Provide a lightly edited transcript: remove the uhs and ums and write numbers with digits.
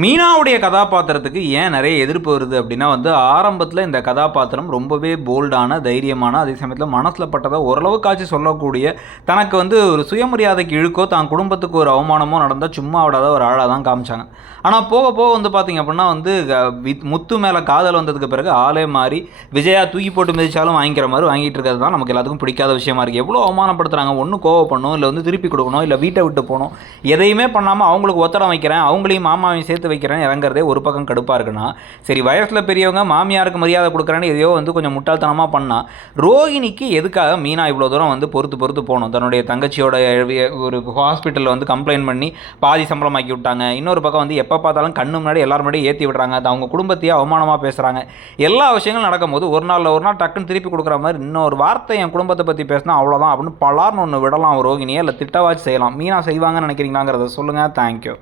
மீனாவுடைய கதாபாத்திரத்துக்கு ஏன் நிறைய எதிர்ப்பு வருது அப்படின்னா ஆரம்பத்தில் இந்த கதாபாத்திரம் ரொம்பவே போல்டான, தைரியமான, அதே சமயத்தில் மனசில் பட்டதை ஓரளவுக்காச்சு சொல்லக்கூடிய, தனக்கு ஒரு சுயமரியாதைக்கு இழுக்கோ, தான் குடும்பத்துக்கு ஒரு அவமானமோ நடந்தால் சும்மா விடாத ஒரு ஆளாக தான் காமிச்சாங்க. ஆனால் போக போக பார்த்திங்க அப்படின்னா முத்து மேலே காதல் வந்ததுக்கு பிறகு ஆளே மாறி விஜயா தூக்கி போட்டு மிதிச்சாலும் வாங்கிக்கிற மாதிரி வாங்கிட்டு இருக்கிறது தான் நமக்கு எல்லாத்துக்கும் பிடிக்காத விஷயமா இருக்குது. எவ்வளோ அவமானப்படுத்துகிறாங்க, ஒன்று கோவப்படணும், இல்லை திருப்பி கொடுக்கணும், இல்லை வீட்டை விட்டு போகணும், எதையுமே பண்ணாமல் அவங்களுக்கு ஒத்தடம் வைக்கிறேன், அவங்களையும் மாமாவையும் சேர்த்து வைக்கிறேன் இறங்குறதே ஒரு பக்கம் கடுப்பாக இருக்குன்னா, சரி வயசில் பெரியவங்க மாமியாருக்கு மரியாதை கொடுக்குறேன்னு எதையோ கொஞ்சம் முட்டாள்தனமாக பண்ணால், ரோகிணிக்கு எதுக்காக மீனா இவ்வளோ தூரம் பொறுத்து போகணும்? தன்னுடைய தங்கச்சியோட ஒரு ஹாஸ்பிட்டலில் கம்ப்ளைண்ட் பண்ணி பாதி சம்பளமாக்கி விட்டாங்க. இன்னொரு பக்கம் எப்போ பார்த்தாலும் கண்ணு முன்னாடி எல்லாரும் முன்னாடி ஏற்றி விடுறாங்க, அது அவங்க குடும்பத்தையே அவமானமாக பேசுகிறாங்க. எல்லா விஷயங்களும் நடக்கும்போது ஒரு நாள் டக்குன்னு திருப்பி கொடுக்குற மாதிரி இன்னொரு வார்த்தை என் குடும்பத்தை பற்றி பேசினா அவ்வளோதான் அப்படின்னு பலார்னு ஒன்று விடலாம் ரோகிணியை, இல்லை திட்டவாச்சு செய்யலாம். மீனா செய்வாங்கன்னு நினைக்கிறீங்களாங்கிறத சொல்லுங்கள். தேங்க்யூ.